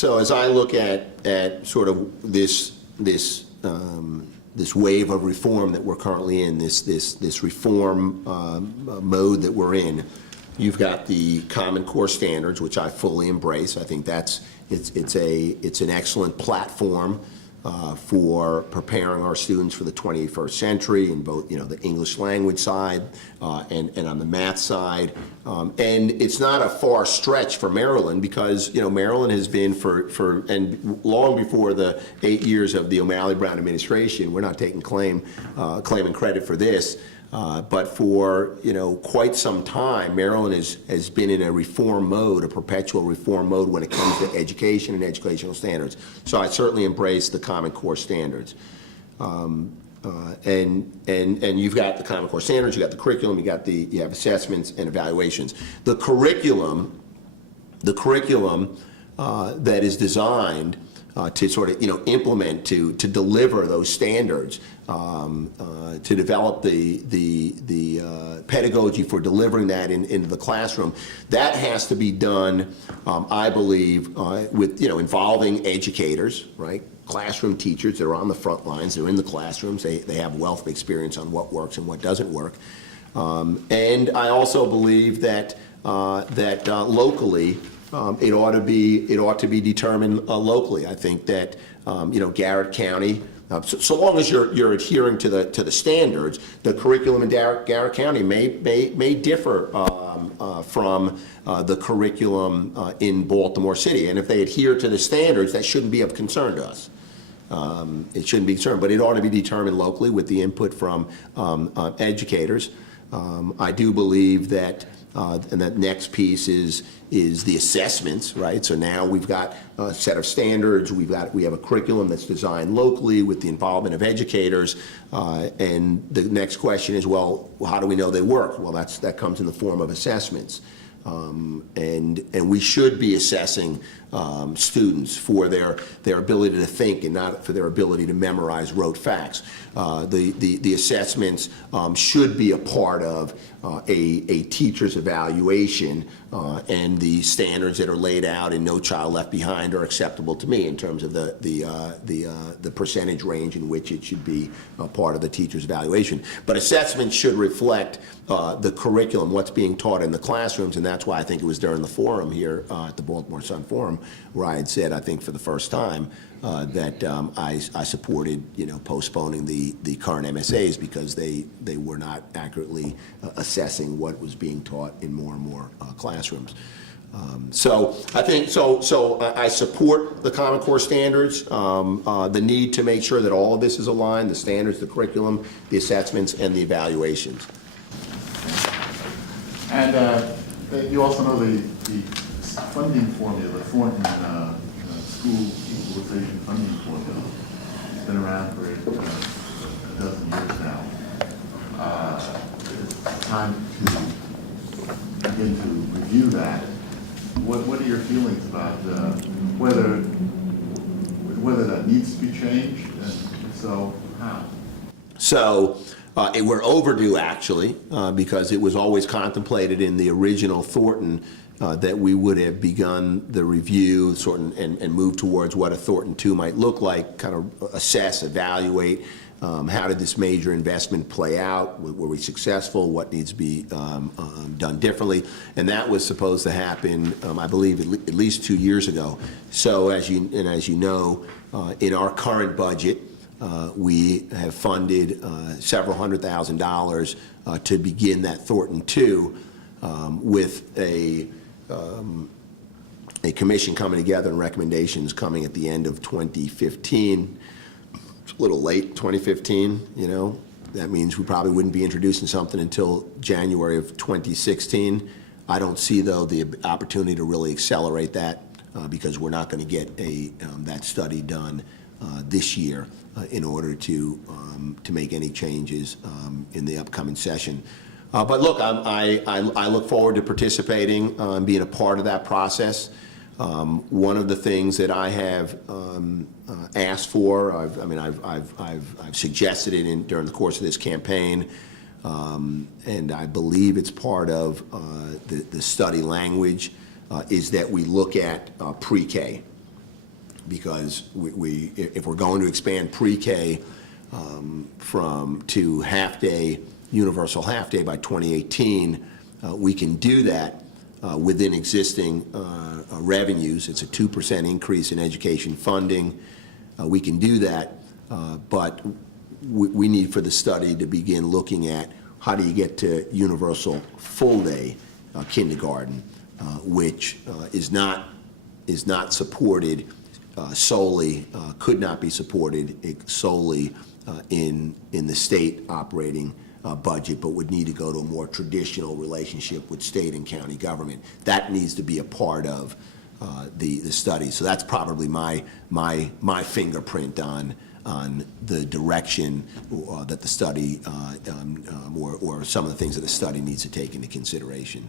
So as I look at sort of this wave of reform that we're currently in, this reform mode that we're in, you've got the Common Core standards, which I fully embrace. I think it's an excellent platform for preparing our students for the 21st century in both, the English language side and on the math side. And it's not a far stretch for Maryland because, Maryland has been and long before the 8 years of the O'Malley Brown administration, we're not taking claiming credit for this, but for, quite some time, Maryland has been in a reform mode, a perpetual reform mode when it comes to education and educational standards. So I certainly embrace the Common Core standards. And you've got the Common Core standards, you got the curriculum, you have assessments and evaluations. The curriculum that is designed to sort of implement to deliver those standards, to develop the pedagogy for delivering that into the classroom. That has to be done, I believe, with involving educators, right? Classroom teachers that are on the front lines. They're in the classrooms. They have wealth of experience on what works and what doesn't work. And I also believe that locally. It ought to be determined locally. I think that Garrett County, so long as you're adhering to the standards, the curriculum in Garrett County may differ from the curriculum in Baltimore City. And if they adhere to the standards, that shouldn't be of concern to us. It shouldn't be concerned, but it ought to be determined locally with the input from educators. I do believe that. And that next piece is the assessments, right? So now we've got a set of standards. We have a curriculum that's designed locally with the involvement of educators. And the next question is, well, how do we know they work? Well, that comes in the form of assessments. And we should be assessing students for their ability to think and not for their ability to memorize rote facts. The assessments should be a part of a teacher's evaluation, and the standards that are laid out in No Child Left Behind are acceptable to me in terms of the percentage range in which it should be a part of the teacher's evaluation. But assessments should reflect the curriculum, what's being taught in the classrooms, and that's why I think it was during the forum here at the Baltimore Sun Forum where I had said, I think for the first time, that I supported postponing the current MSAs because they were not accurately assessing what was being taught in more and more classrooms. So I think I support the Common Core standards, the need to make sure that all of this is aligned, the standards, the curriculum, the assessments, and the evaluations. And you also know the funding formula, the Thornton School Equalization Funding Formula. It's been around for a dozen years now. It's time to begin to review that. What are your feelings about whether that needs to be changed, and if so, how? So we're overdue, actually, because it was always contemplated in the original Thornton that we would have begun the review and move towards what a Thornton 2 might look like, kind of assess, evaluate, how did this major investment play out, were we successful, what needs to be done differently, and that was supposed to happen, I believe, at least 2 years ago. So as you know, in our current budget, we have funded several $100,000 to begin that Thornton 2 with a commission coming together and recommendations coming at the end of 2015. It's a little late, 2015, That means we probably wouldn't be introducing something until January of 2016. I don't see, though, the opportunity to really accelerate that because we're not going to get that study done this year in order to make any changes in the upcoming session. But look, I look forward to participating and being a part of that process. One of the things that I have asked for, I've suggested it during the course of this campaign, and I believe it's part of the study language, is that we look at pre-K. because if we're going to expand pre-K to half-day, universal half-day by 2018, we can do that within existing revenues. It's a 2% increase in education funding. We can do that, but we need for the study to begin looking at how do you get to universal full-day kindergarten, which is not supported solely, could not be supported solely in the state operating budget, but would need to go to a more traditional relationship with state and county government. That needs to be a part of the study. So that's probably my fingerprint on the direction that the study or some of the things that the study needs to take into consideration.